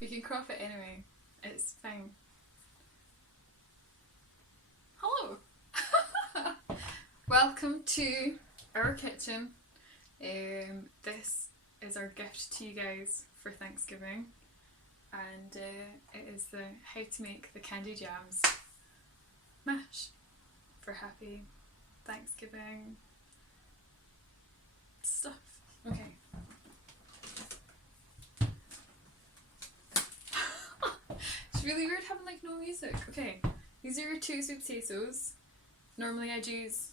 We can crop it anyway. It's fine. Hello! Welcome to our kitchen. This is our gift to you guys for Thanksgiving, and it is the how to make the candied yams mash for happy Thanksgiving stuff. Okay. It's really weird having like no music. Okay, these are your 2 sweet potatoes. Normally I'd use,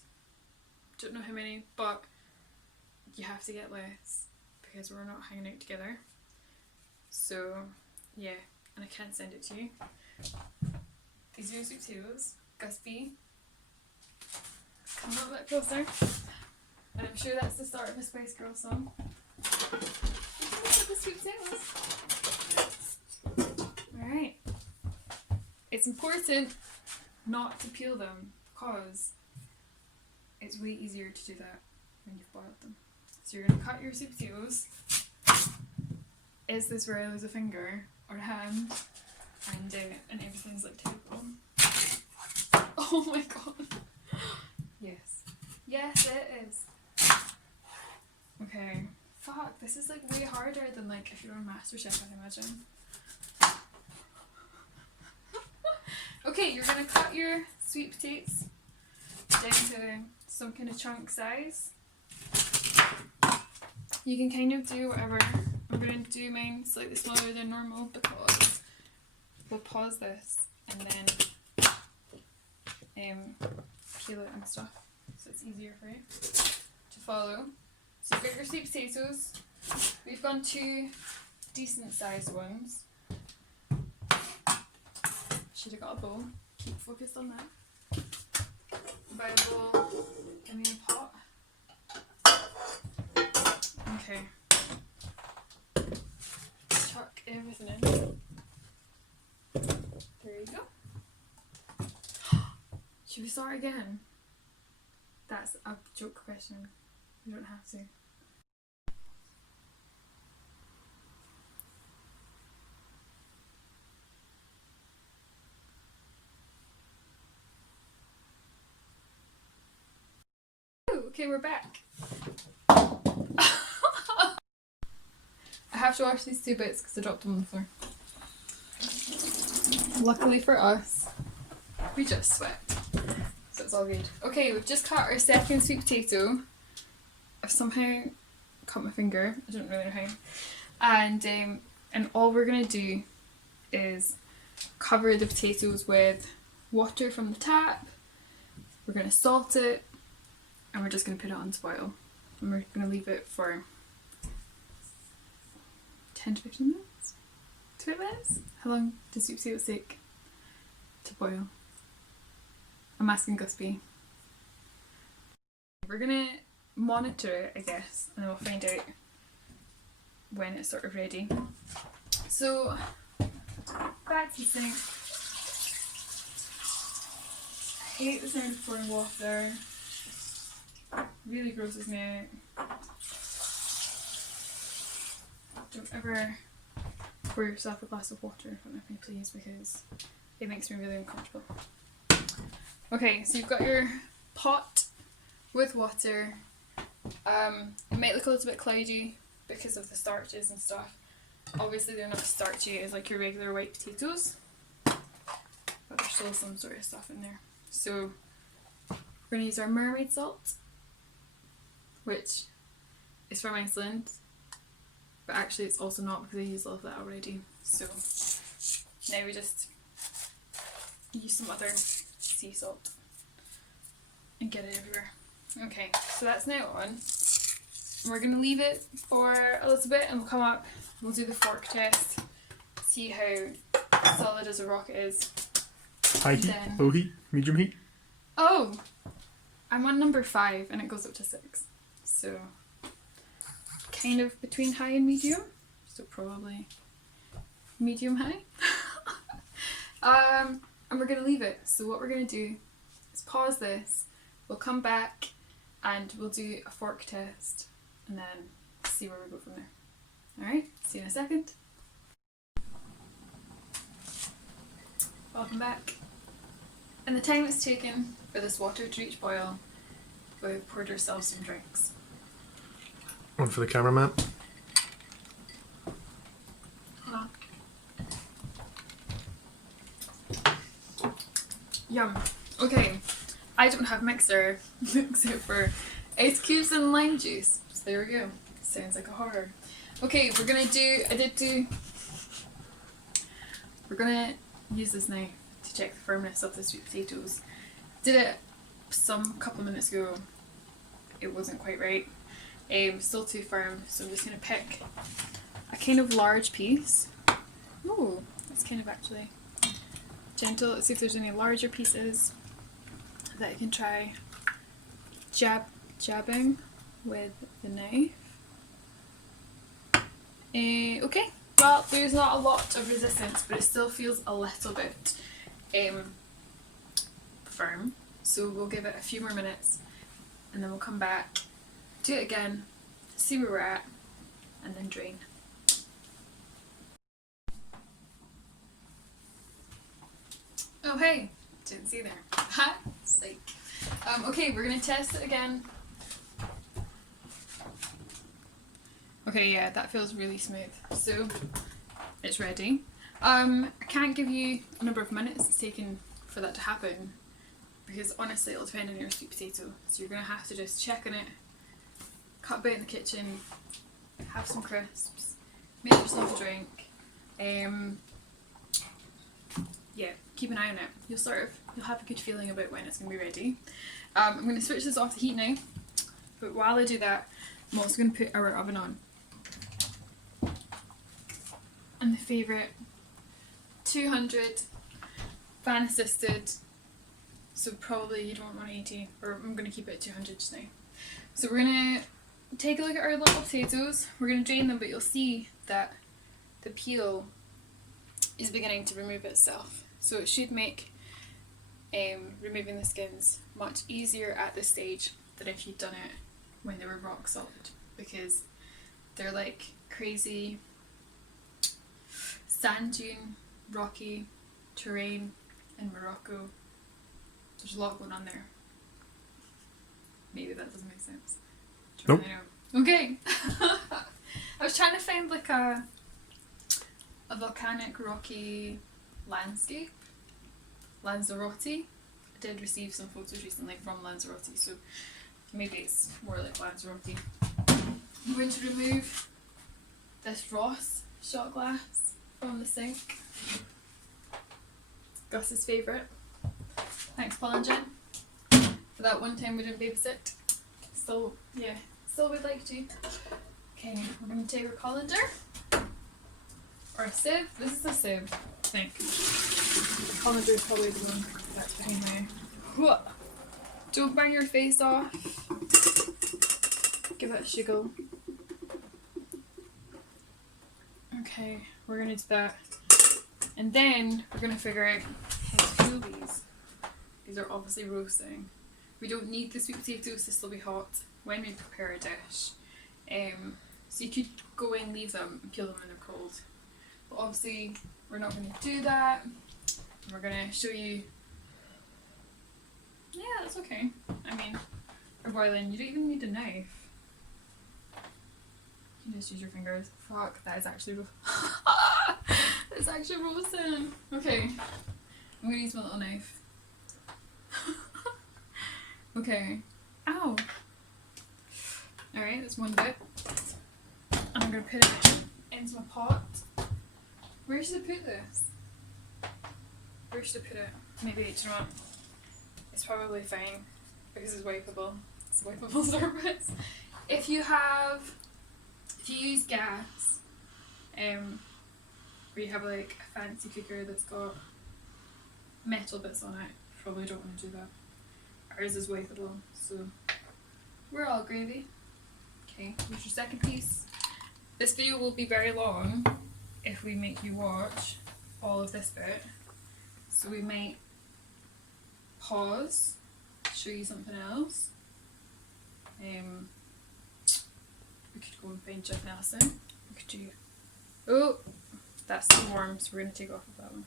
don't know how many, but you have to get less because we're not hanging out together. So yeah, and I can't send it to you. These are your sweet potatoes. Gusby, come a little bit closer. And I'm sure that's the start of a Spice Girl song. Look at the sweet potatoes. Alright. It's important not to peel them because it's way easier to do that when you've boiled them. So you're going to cut your sweet potatoes. Is this where I lose a finger or a hand? And everything's like terrible. Oh my god. Yes. Yes, it is. Okay. Fuck, this is like way harder than like if you were on MasterChef, I'd imagine. Okay, you're gonna cut your sweet potatoes down to some kind of chunk size. You can kind of do whatever. I'm gonna do mine slightly smaller than normal because we'll pause this and then peel it and stuff, so it's easier for you to follow. So you've got your sweet potatoes. We've gone 2 decent sized ones. Should have got a bowl. Keep focused on that. Buy a bowl, give me a pot. Okay. Chuck everything in. There you go. Should we start again? That's a joke question. You don't have to. Okay, we're back. I have to wash these 2 bits because I dropped them on the floor. Luckily for us, we just swept, so it's all good. Okay, we've just cut our second sweet potato. I've somehow cut my finger. I don't really know how. And all we're gonna do is cover the potatoes with water from the tap. We're gonna salt it. And we're just going to put it on to boil. And we're going to leave it for 10 to 15 minutes? 20 minutes? How long does sweet potatoes take to boil? I'm asking Gusby. We're going to monitor it, I guess, and then we'll find out when it's sort of ready. So, back to the sink. I hate the sound of pouring water. Really grosses me out. Don't ever pour yourself a glass of water in front of me, please, because it makes me really uncomfortable. Okay, so you've got your pot with water. It might look a little bit cloudy because of the starches and stuff. Obviously they're not as starchy as like your regular white potatoes, but there's still some sort of stuff in there. So we're going to use our mermaid salt, which is from Iceland, but actually it's also not because I use all of that already. So now we just use some other sea salt and get it everywhere. Okay, so that's now on. We're going to leave it for a little bit and we'll come up, we'll do the fork test, see how solid as a rock it is. High heat, low heat, medium heat? Oh! I'm on number 5 and it goes up to 6. So, kind of between high and medium. So probably medium high. And we're going to leave it. So what we're going to do is pause this. We'll come back and we'll do a fork test and then see where we go from there. Alright, see you in a second. oven back. And the time it's taken for this water to reach boil, we've poured ourselves some drinks. One for the cameraman. Yum. Okay, I don't have mixer except for ice cubes and lime juice. So there we go. Sounds like a horror. Okay, we're gonna use this knife to check the firmness of the sweet potatoes. Did it couple of minutes ago. It wasn't quite right. Still too firm, so I'm just gonna pick a kind of large piece. Ooh, that's kind of actually gentle. Let's see if there's any larger pieces that I can try jabbing with the knife. Okay, well, there's not a lot of resistance, but it still feels a little bit firm. So we'll give it a few more minutes and then we'll come back, do it again, see where we're at, and then drain. Oh hey, didn't see there. Ha, psych. Okay, we're gonna test it again. Okay, yeah, that feels really smooth. So it's ready. I can't give you a number of minutes it's taken for that to happen because honestly it'll depend on your sweet potato. So you're gonna have to just check on it, cut a bit in the kitchen, have some crisps, make yourself a drink. Yeah, keep an eye on it. You'll have a good feeling about when it's gonna be ready. I'm gonna switch this off the heat now, but while I do that, I'm also gonna put our oven on. And the favourite 200 fan assisted, so probably you don't want 180, or I'm gonna keep it at 200 just now. So we're gonna take a look at our little potatoes. We're gonna drain them, but you'll see that the peel is beginning to remove itself. So it should make removing the skins much easier at this stage than if you'd done it when they were rock solid, because they're like crazy sand dune, rocky terrain in Morocco. There's a lot going on there. Maybe that doesn't make sense. Nope. Okay. I was trying to find like a volcanic rocky landscape. Lanzarote. I did receive some photos recently from Lanzarote, so maybe it's more like Lanzarote. I'm going to remove this Ross shot glass from the sink. Gus's favourite. Thanks, Paul and Jen, for that one time we didn't babysit. Still would like to. Okay, we're going to take our colander. Or a sieve. This is a sieve, I think. Colander is probably the one that's behind my... What? Don't burn your face off. Give it a shiggle. Okay, we're going to do that. And then we're going to figure out how to cool these. These are obviously roasting. We don't need the sweet potatoes to still be hot when we prepare a dish. So you could go in, leave them, and peel them when they're cold. But obviously we're not going to do that. We're going to show you... Yeah, that's okay. I mean, for boiling, you don't even need a knife. You can just use your fingers. Fuck, that is actually it's actually roasting. Okay, I'm gonna use my little knife. Okay. Ow. Alright, that's one bit. And I'm gonna put it into my pot. Where should I put this? Where should I put it? Maybe, do you know what? It's probably fine because it's wipeable. It's a wipeable surface. If you use gas, or you have like a fancy cooker that's got metal bits on it, you probably don't want to do that. Ours is wipeable, so we're all gravy. Okay, here's your second piece. This video will be very long if we make you watch all of this bit, so we might pause, show you something else. We could go and find Jeff Nelson. We could do... Oh! That's too warm, so we're going to take off of that one.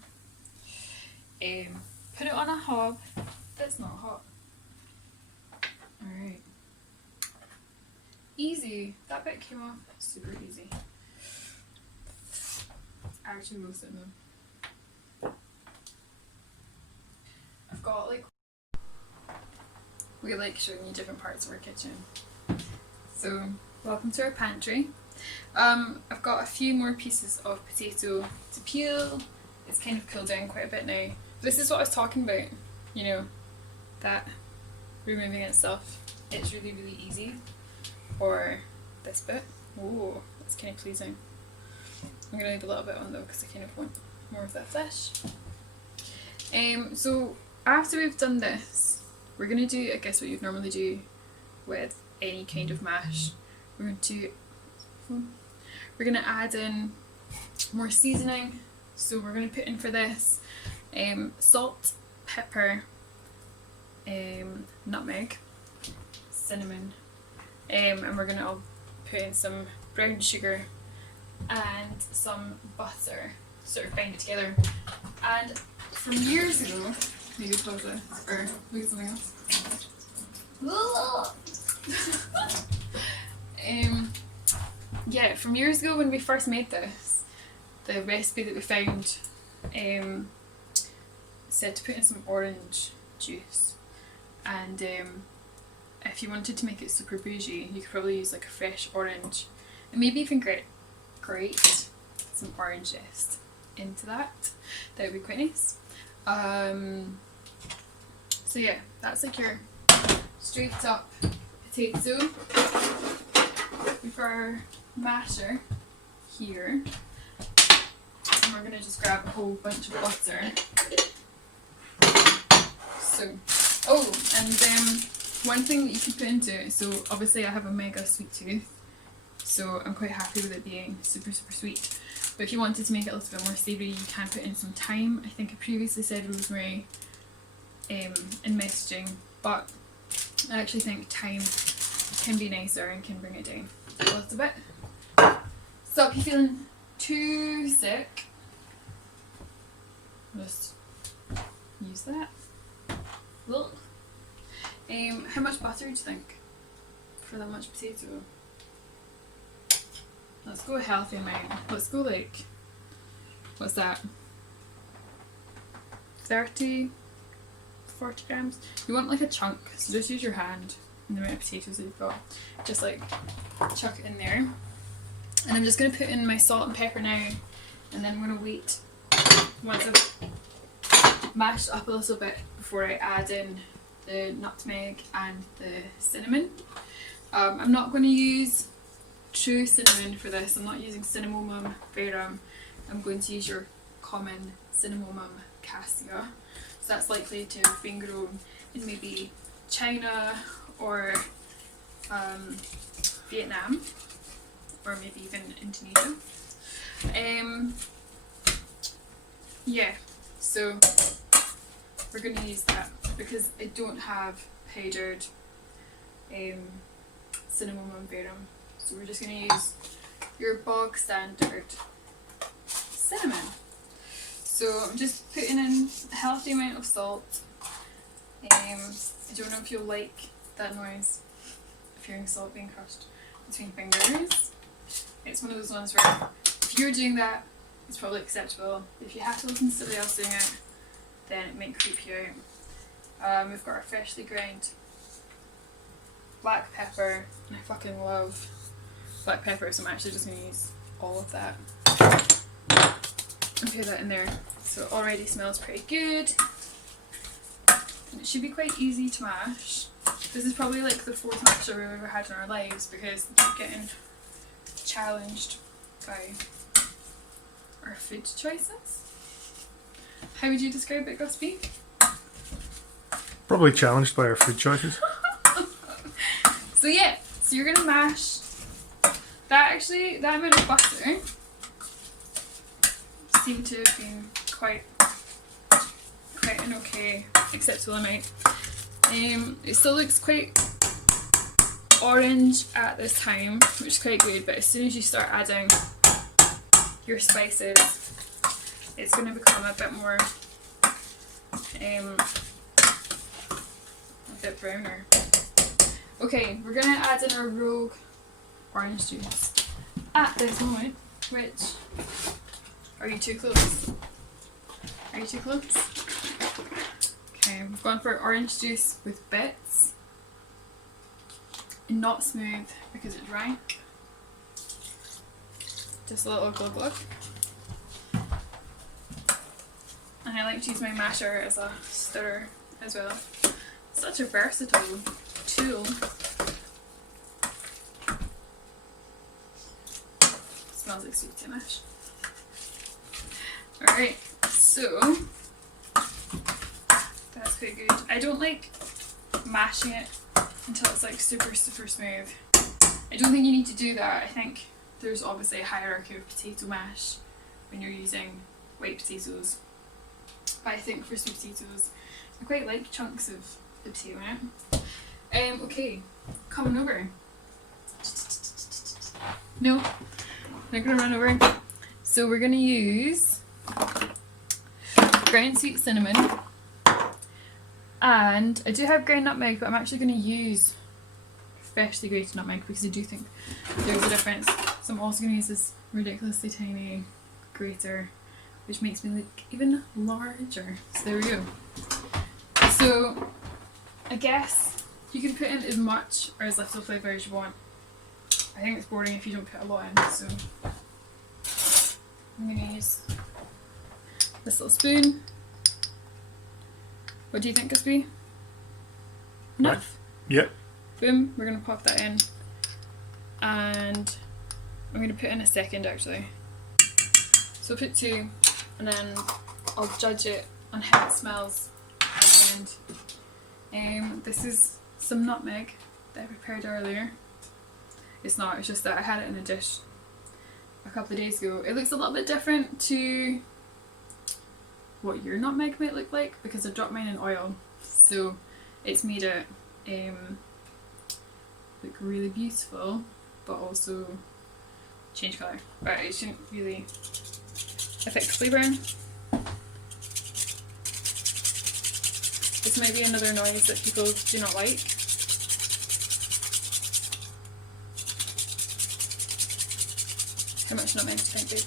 Put it on a hob. That's not hot. Alright. Easy. That bit came off super easy. Actually, most of them. I've got like. We like showing you different parts of our kitchen. So, welcome to our pantry. I've got a few more pieces of potato to peel. It's kind of cooled down quite a bit now. This is what I was talking about, you know, that removing itself. It's really, really easy. Or this bit. Oh, that's kind of pleasing. I'm going to leave a little bit on though because I kind of want more of that flesh. So after we've done this, we're going to do, I guess, what you'd normally do with any kind of mash. We're going to add in more seasoning. So we're going to put in for this salt, pepper, nutmeg, cinnamon, and we're going to put in some brown sugar and some butter, sort of bind it together. And from years ago, maybe close it, or look at something else. Yeah, from years ago when we first made this, the recipe that we found said to put in some orange juice, and if you wanted to make it super bougie, you could probably use like a fresh orange, and maybe even grate some orange zest into that. That would be quite nice. So yeah, that's like your straight up potato. We've got our masher here, and we're gonna just grab a whole bunch of butter. So, oh, and one thing that you can put into it, so obviously I have a mega sweet tooth, so I'm quite happy with it being super, super sweet. But if you wanted to make it a little bit more savoury, you can put in some thyme. I think I previously said rosemary in messaging, but I actually think thyme can be nicer and can bring it down a little bit. So if you're feeling too sick, just use that. Look. How much butter do you think for that much potato? Let's go a healthy amount. Let's go like, what's that? 30, 40 grams? You want like a chunk, so just use your hand and the amount of potatoes that you've got. Just like chuck it in there. And I'm just going to put in my salt and pepper now, and then I'm going to wait once I've mashed up a little bit before I add in the nutmeg and the cinnamon. I'm not going to use true cinnamon for this. I'm not using Cinnamomum verum. I'm going to use your common Cinnamomum cassia. So that's likely to have been grown in maybe China or Vietnam, or maybe even Indonesia. Yeah, so we're going to use that because I don't have powdered Cinnamomum verum. So we're just going to use your bog standard cinnamon. So I'm just putting in a healthy amount of salt. I don't know if you'll like that noise of hearing salt being crushed between fingers. It's one of those ones where if you're doing that, it's probably acceptable. If you have to listen to somebody else doing it, then it might creep you out. We've got our freshly ground black pepper, and I fucking love black pepper, so I'm actually just going to use all of that and put that in there. So it already smells pretty good, and it should be quite easy to mash. This is probably like the 4th masher we've ever had in our lives because we keep getting challenged by our food choices. How would you describe it, Gusby? Probably challenged by our food choices. So yeah, so you're gonna mash that. Actually, that amount of butter seemed to have been quite an okay, acceptable amount. It still looks quite orange at this time, which is quite good, but as soon as you start adding your spices, it's going to become a bit more a bit browner. Okay, we're gonna add in our rogue orange juice at this moment, which, are you too close? Are you too close? Okay, we've gone for orange juice with bits. Not smooth because it's rank. Just a little glug glug. And I like to use my masher as a stirrer as well. Such a versatile tool. Smells like sweet mash. Alright, so that's quite good. I don't like mashing it until it's like super smooth. I don't think you need to do that. I think there's obviously a hierarchy of potato mash when you're using white potatoes. But I think for sweet potatoes, I quite like chunks of the potato in it. Okay, coming over. No, not gonna run over. So we're gonna use ground sweet cinnamon, and I do have ground nutmeg, but I'm actually gonna use freshly grated nutmeg because I do think there's a difference. So I'm also gonna use this ridiculously tiny grater, which makes me look even larger. So there we go. So I guess you can put in as much or as little flavour as you want. I think it's boring if you don't put a lot in, so I'm going to use this little spoon. What do you think, Gatsby? Enough? Right. Yep. Boom, we're going to pop that in. And I'm going to put in a second actually. So put 2 and then I'll judge it on how it smells at the end. This is some nutmeg that I prepared earlier. It's not, it's just that I had it in a dish a couple of days ago. It looks a little bit different to what your nutmeg might look like because I dropped mine in oil. So it's made it look really beautiful but also change colour. But it shouldn't really affect flavour. This might be another noise that people do not like. How much nutmeg do you think, babe?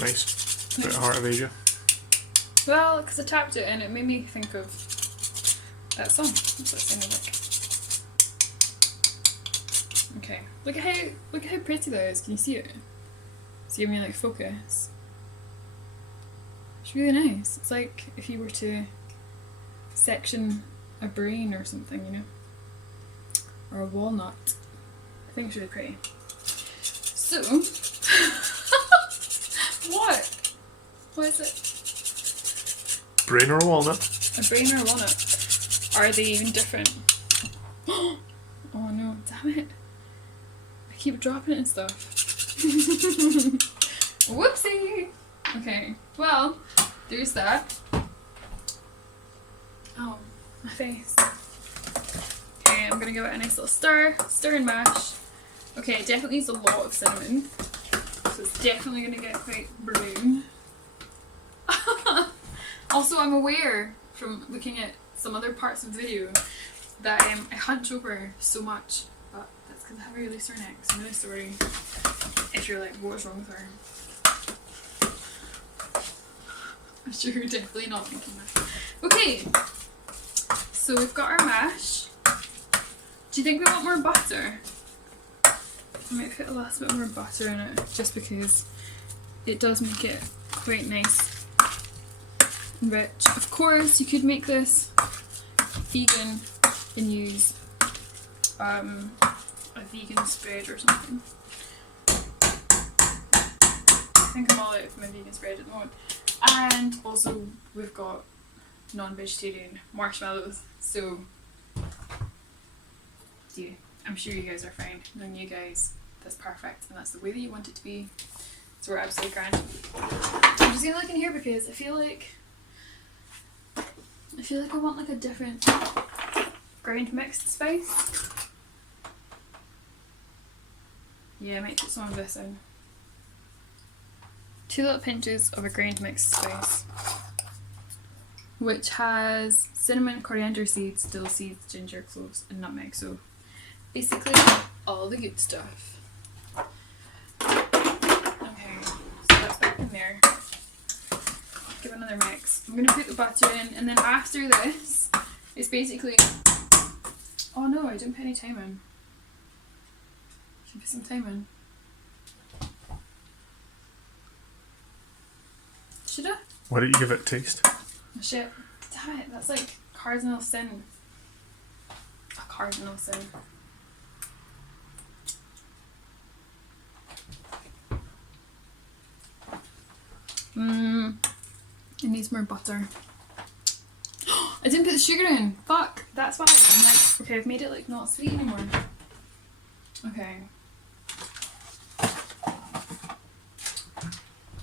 Nice. Bit of Heart of Asia. Well, because I tapped it and it made me think of that song. What's that sounded like? Okay. Look at how pretty that is. Can you see it? It's giving me like focus. It's really nice. It's like if you were to section a brain or something, you know? Or a walnut. I think it's really pretty. So what? What is it? Brain or a walnut? A brain or a walnut? Are they even different? Oh no, damn it. I keep dropping it and stuff. Whoopsie! Okay, well, there's that. Oh, my face. Okay, I'm gonna give it a nice little stir and mash. Okay, it definitely needs a lot of cinnamon. So it's definitely gonna get quite brown. Also, I'm aware from looking at some other parts of the video that I hunch over so much, but that's because I have a really sore neck, so I'm really sorry if you're like, what's wrong with her? I'm sure you're definitely not thinking that. Okay, so we've got our mash. Do you think we want more butter? I might put a little bit more butter in it just because it does make it quite nice and rich. Of course, you could make this vegan and use a vegan spread or something. I think I'm all out of my vegan spread at the moment. And also we've got non-vegetarian marshmallows, so yeah, I'm sure you guys are fine. Knowing you guys, that's perfect and that's the way that you want it to be. So we're absolutely grand. I'm just gonna look in here because I feel like I want like a different ground mixed spice. Yeah, I might put some of this in. 2 little pinches of a ground mixed spice, which has cinnamon, coriander seeds, dill seeds, ginger, cloves, and nutmeg. So basically all the good stuff. Okay, so that's back in there. Give it another mix. I'm going to put the butter in, and then after this, it's basically... Oh no, I didn't put any thyme in. Should put some thyme in. Should I? Why don't you give it a taste? Oh shit. Damn it, that's like cardinal sin. A cardinal sin. It needs more butter. I didn't put the sugar in. Fuck. That's why. I'm like, okay, I've made it like not sweet anymore. Okay.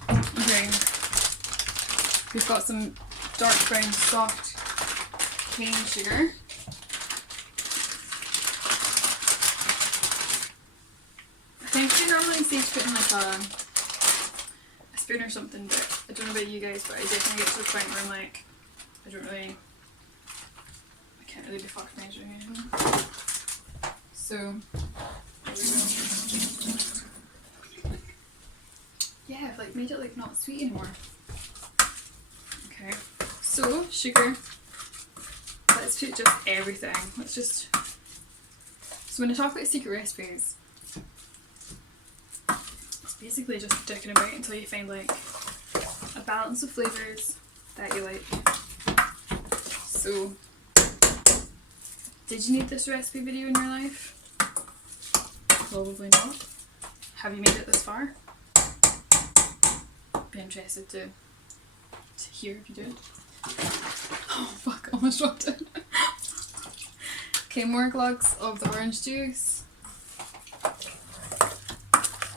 Okay. We've got some dark brown soft cane sugar. I think they normally say to put in like a spoon or something, but I don't know about you guys, but I definitely get to the point where I'm like, I can't really be fucked measuring anything. So, there we go. Yeah, I've like made it like not sweet anymore. Okay, so sugar. Let's put just everything. Let's just. So when I talk about secret recipes, it's basically just dicking about until you find like a balance of flavours that you like. So, did you need this recipe video in your life? Probably not. Have you made it this far? Be interested to hear if you did. Oh fuck, almost dropped it. Okay, more glugs of the orange juice.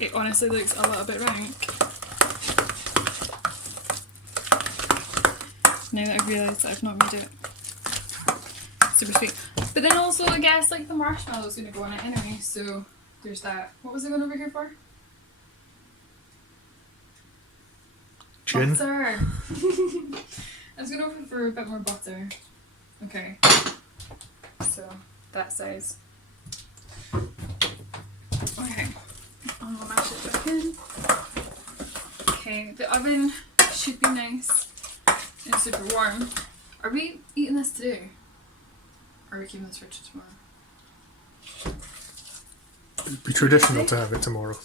It honestly looks a little bit rank. Now that I've realised that I've not made it super sweet. But then also I guess like the marshmallow's gonna go on it anyway, so there's that. What was I going over here for? Gin? Butter! I was going over for a bit more butter. Okay. So, that size. Okay. I'm gonna mash it back in. Okay, the oven should be nice and super warm. Are we eating this today? Or are we keeping this for tomorrow? It'd be traditional to have it tomorrow.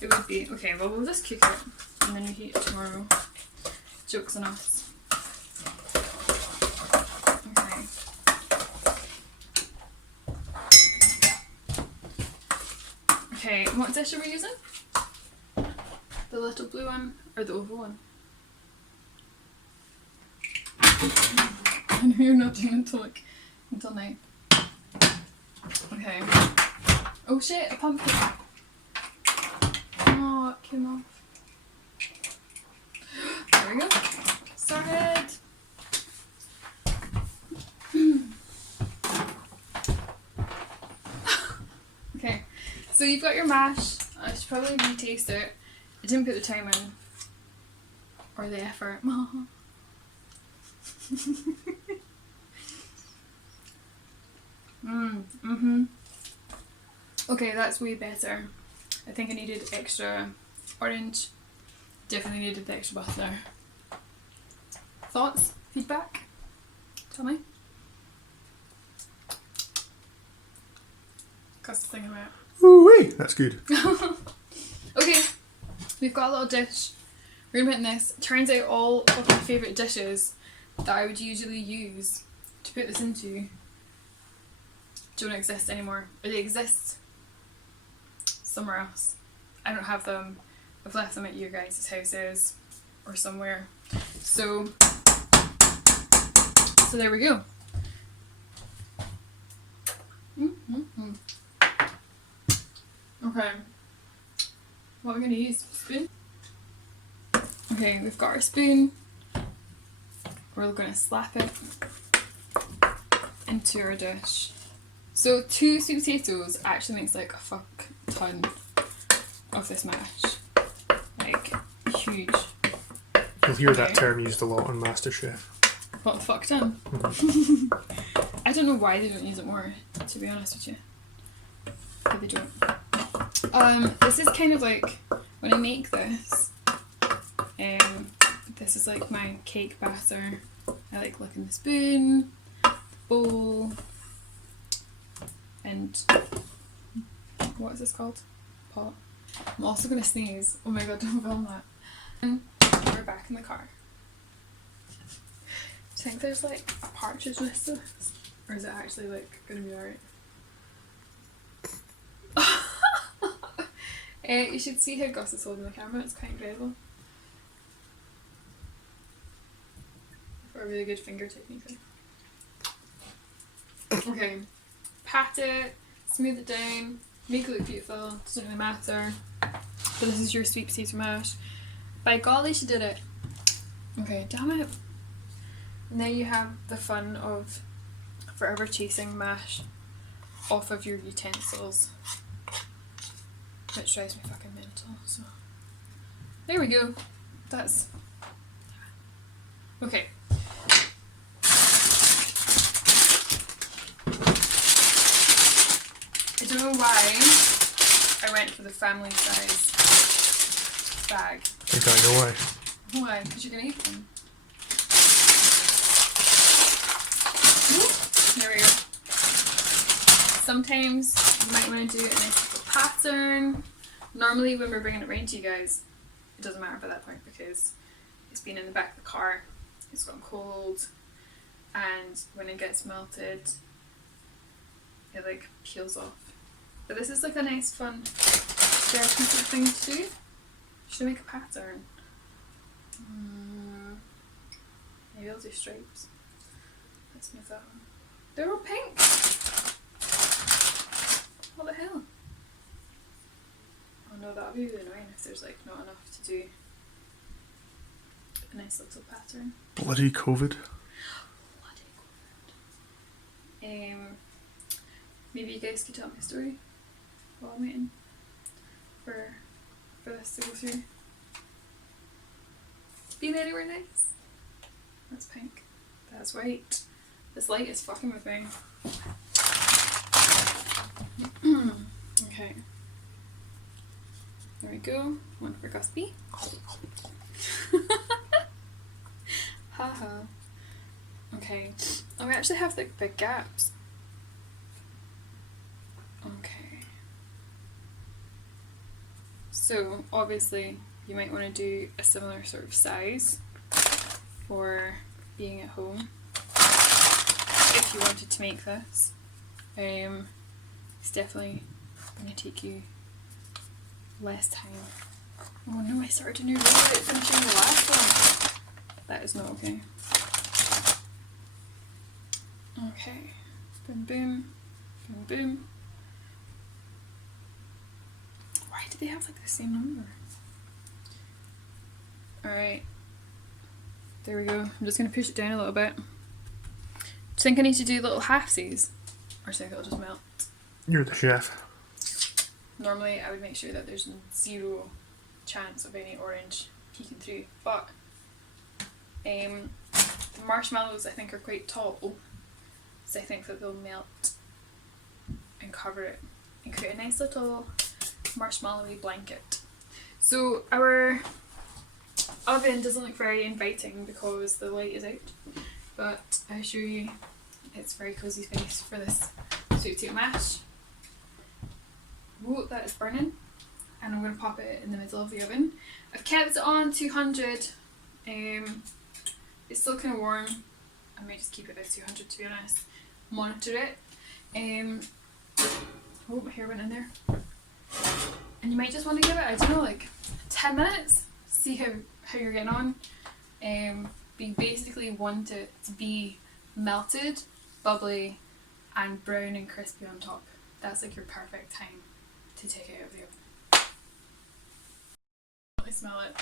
It would be. Okay, well we'll just cook it and then we heat it tomorrow. Joke's on us. Okay. Okay, what dish are we using? The little blue one or the oval one? I know you're not doing it until night. Okay. Oh shit, a pumpkin. Oh, it came off. There we go. Started. Okay, so you've got your mash. I should probably re-taste it. I didn't put the thyme in. Or the effort. Okay, that's way better. I think I needed extra orange. Definitely needed the extra butter. Thoughts? Feedback? Tell me. That's the thing about it. Ooh-wee, that's good. Okay, we've got a little dish. We're gonna put in this. Turns out all of my favourite dishes that I would usually use to put this into don't exist anymore. Or they exist somewhere else. I don't have them. I've left them at your guys' houses or somewhere. So there we go. Okay. What are we gonna use? Spoon? Okay, we've got our spoon. We're gonna slap it into our dish. So 2 sweet potatoes actually makes like a fuck ton of this mash. Like, huge. You'll hear that term used a lot on MasterChef. What, fuck ton? I don't know why they don't use it more, to be honest with you. But they don't. This is kind of like, when I make this, this is like my cake batter. I like licking the spoon, the bowl, and what is this called? Pot. I'm also gonna sneeze. Oh my god, don't film that. And we're back in the car. Do you think there's like a partridge list of this? Or is it actually like gonna be alright? You should see how Gus is holding the camera, it's quite incredible. For a really good finger technique there. Okay, pat it, smooth it down, make it look beautiful, doesn't really matter. But this is your sweet potato mash. By golly, she did it. Okay, damn it. Now you have the fun of forever chasing mash off of your utensils, which drives me fucking mental. So there we go. That's okay. I don't know why I went for the family size bag. I think I know why. Why? Because you're gonna eat them. There we go. Sometimes you might want to do a nice little pattern. Normally when we're bringing it around to you guys, it doesn't matter by that point because it's been in the back of the car, it's gone cold, and when it gets melted, it like peels off. But this is like a nice fun therapeutic thing to do. Should I make a pattern? Maybe I'll do stripes. Let's move that one. They're all pink! What the hell? Oh no, that would be really annoying if there's like not enough to do a nice little pattern. Bloody COVID. Maybe you guys could tell me a story while I'm waiting for this to go through. Been anywhere nice? That's pink. That's white. This light is fucking with me. Okay. There we go. One for Gusby. Haha. Okay. Oh, we actually have like big gaps. Okay. So obviously you might want to do a similar sort of size for being at home if you wanted to make this. It's definitely going to take you less time. Oh no, I started a new row without finishing the last one. That is not okay. Okay. Boom boom. Boom boom. Why do they have like the same number? Alright. There we go. I'm just going to push it down a little bit. Do you think I need to do little halfsies? Or do you think it'll just melt? You're the chef. Normally I would make sure that there's zero chance of any orange peeking through. But the marshmallows I think are quite tall. So I think that they'll melt and cover it and create a nice little marshmallowy blanket. So our oven doesn't look very inviting because the light is out, but I assure you it's a very cosy space for this sweet potato mash. Whoa, that is burning, and I'm going to pop it in the middle of the oven. I've kept it on 200. It's still kind of warm. I might just keep it at 200 to be honest. Monitor it. Oh, my hair went in there. And you might just want to give it, I don't know, like 10 minutes. See how you're getting on. We basically want it to be melted, bubbly, and brown and crispy on top. That's like your perfect time to take it out of the oven. I smell it.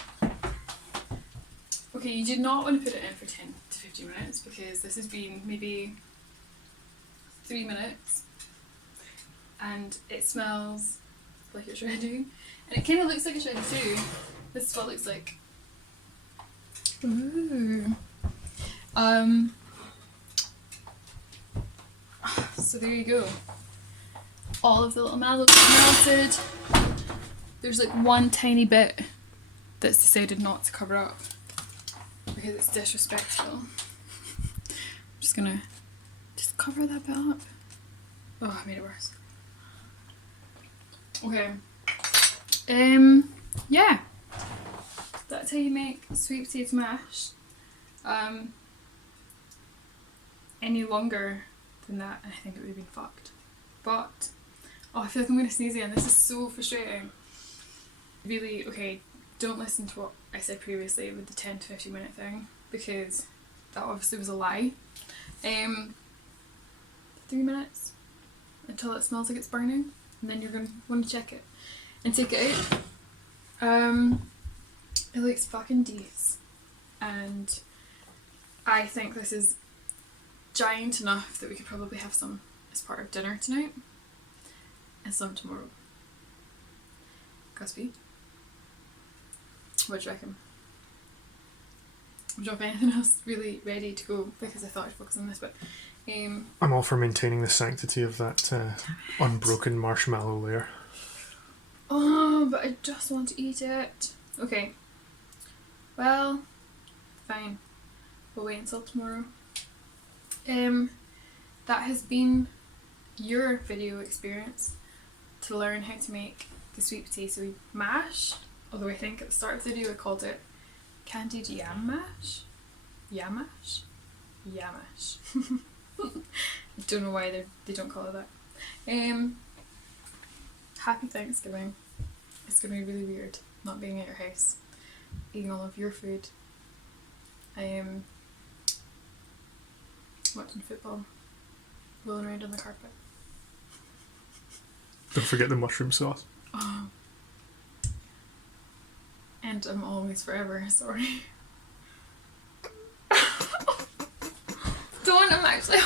Okay, you do not want to put it in for 10 to 15 minutes because this has been maybe 3 minutes and it smells like it's ready, and it kind of looks like it's ready too. This is what it looks like. Ooh. So there you go. All of the little mallows melted. There's like one tiny bit that's decided not to cover up because it's disrespectful. I'm just gonna cover that bit up. Oh, I made it worse. Okay. Yeah. That's how you make sweet potato mash. Any longer than that, I think it would have been fucked. But, oh, I feel like I'm gonna sneeze again. This is so frustrating. Really, okay, don't listen to what I said previously with the 10 to 15 minute thing, because that obviously was a lie. 3 minutes until it smells like it's burning, and then you're gonna want to check it and take it out. It looks fucking decent, and I think this is giant enough that we could probably have some as part of dinner tonight and some tomorrow. Cusby, what do you reckon? I don't have anything else really ready to go because I thought I'd focus on this, but I'm all for maintaining the sanctity of that unbroken marshmallow layer. oh, but I just want to eat it. Okay, well, fine, we'll wait until tomorrow. That has been your video experience to learn how to make the sweet potato mash, although I think at the start of the video I called it Candied Yammash. YAMMASH? YAMMASH. I don't know why they don't call it that. Happy Thanksgiving. It's gonna be really weird not being at your house, eating all of your food. Watching football, rolling around on the carpet. Don't forget the mushroom sauce. Oh. And I'm always forever sorry. Don't, I'm actually